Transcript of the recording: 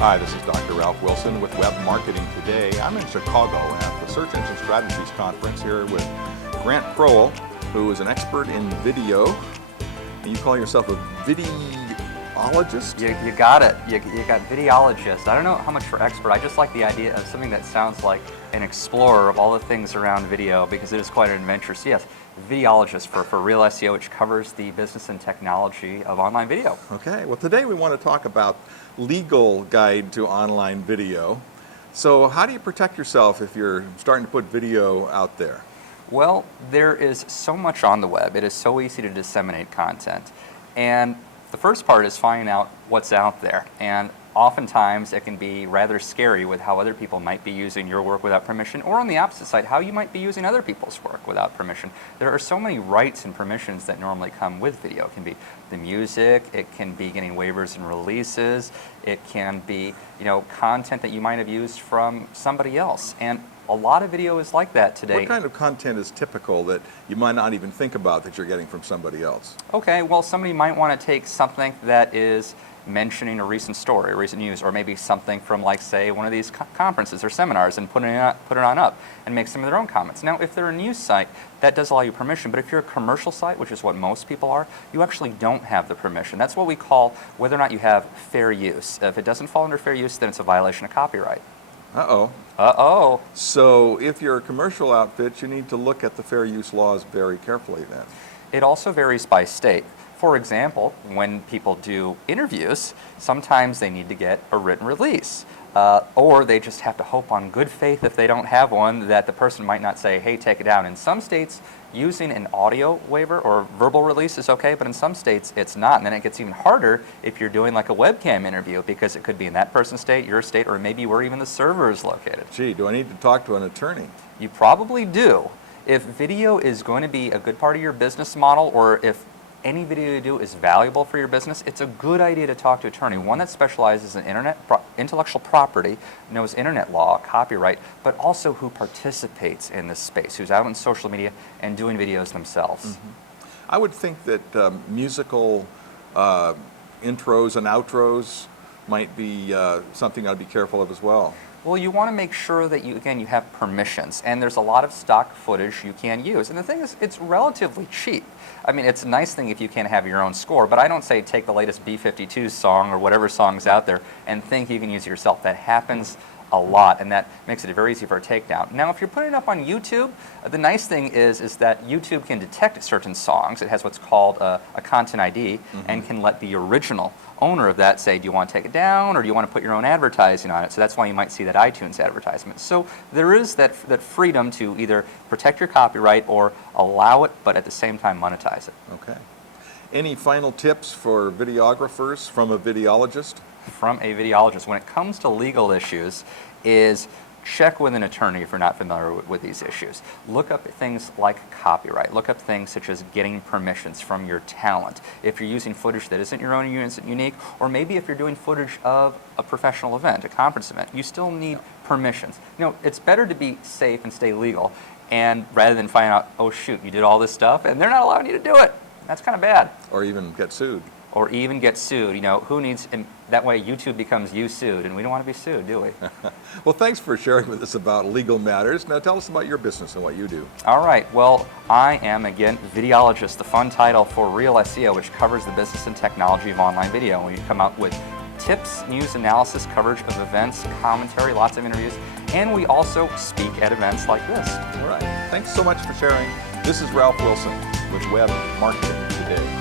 Hi, this is Dr. Ralph Wilson with Web Marketing Today. I'm in Chicago at the Search Engine Strategies Conference here with Grant Crowell, who is an expert in video. And you call yourself a videologist? You got it. You got videologist. I don't know how much for expert. I just like the idea of something that sounds like an explorer of all the things around video because it is quite an adventure. So yes, videologist for Real SEO, which covers the business and technology of online video. Okay, well today we want to talk about legal guide to online video. So how do you protect yourself if you're starting to put video out there? Well, there is so much on the web. It is so easy to disseminate content. And the first part is finding out what's out there. And oftentimes it can be rather scary with how other people might be using your work without permission, or on the opposite side, how you might be using other people's work without permission. There are so many rights and permissions that normally come with video. It can be the music, it can be getting waivers and releases, it can be, content that you might have used from somebody else. And a lot of video is like that today. What kind of content is typical that you might not even think about that you're getting from somebody else? Okay, well, somebody might want to take something that is mentioning a recent story, a recent news, or maybe something from, like, say, one of these conferences or seminars and put it on up and make some of their own comments. Now, if they're a news site, that does allow you permission, but if you're a commercial site, which is what most people are, you actually don't have the permission. That's what we call whether or not you have fair use. If it doesn't fall under fair use, then it's a violation of copyright. Uh-oh. Uh-oh. So if you're a commercial outfit, you need to look at the fair use laws very carefully then. It also varies by state. For example, when people do interviews, sometimes they need to get a written release. Or they just have to hope on good faith, if they don't have one, that the person might not say, hey, take it down. In some states, using an audio waiver or verbal release is okay, but in some states it's not. And then it gets even harder if you're doing like a webcam interview, because it could be in that person's state, your state, or maybe where even the server is located. Gee, do I need to talk to an attorney? You probably do. If video is going to be a good part of your business model, or if any video you do is valuable for your business, it's a good idea to talk to an attorney, one that specializes in intellectual property, knows internet law, copyright, but also who participates in this space, who's out on social media and doing videos themselves. Mm-hmm. I would think that musical intros and outros might be something I'd be careful of as well. Well, you want to make sure that you have permissions, and there's a lot of stock footage you can use. And the thing is, it's relatively cheap. I mean, it's a nice thing if you can have your own score, but I don't say take the latest B-52 song or whatever song's out there and think you can use it yourself. That happens a lot, and that makes it very easy for a takedown. Now, if you're putting it up on YouTube, the nice thing is that YouTube can detect certain songs. It has what's called a content ID, mm-hmm. and can let the original owner of that say, do you want to take it down, or do you want to put your own advertising on it? So that's why you might see that iTunes advertisement. So there is that freedom to either protect your copyright or allow it, but at the same time monetize it. Okay. Any final tips for videographers from a videologist? From a videologist, when it comes to legal issues, is check with an attorney if you're not familiar with these issues. Look up things like copyright. Look up things such as getting permissions from your talent. If you're using footage that isn't your own, isn't unique, or maybe if you're doing footage of a professional event, a conference event, you still need permissions. It's better to be safe and stay legal, and rather than find out, oh shoot, you did all this stuff and they're not allowing you to do it. That's kind of bad. Or even get sued. Who needs, and that way YouTube becomes you sued, and we don't want to be sued, do we? Well, thanks for sharing with us about legal matters. Now tell us about your business and what you do. All right, well, I am, again, videologist, the fun title for Real SEO, which covers the business and technology of online video. We come out with tips, news, analysis, coverage of events, commentary, lots of interviews, and we also speak at events like this. All right, thanks so much for sharing. This is Ralph Wilson with Web Marketing Today.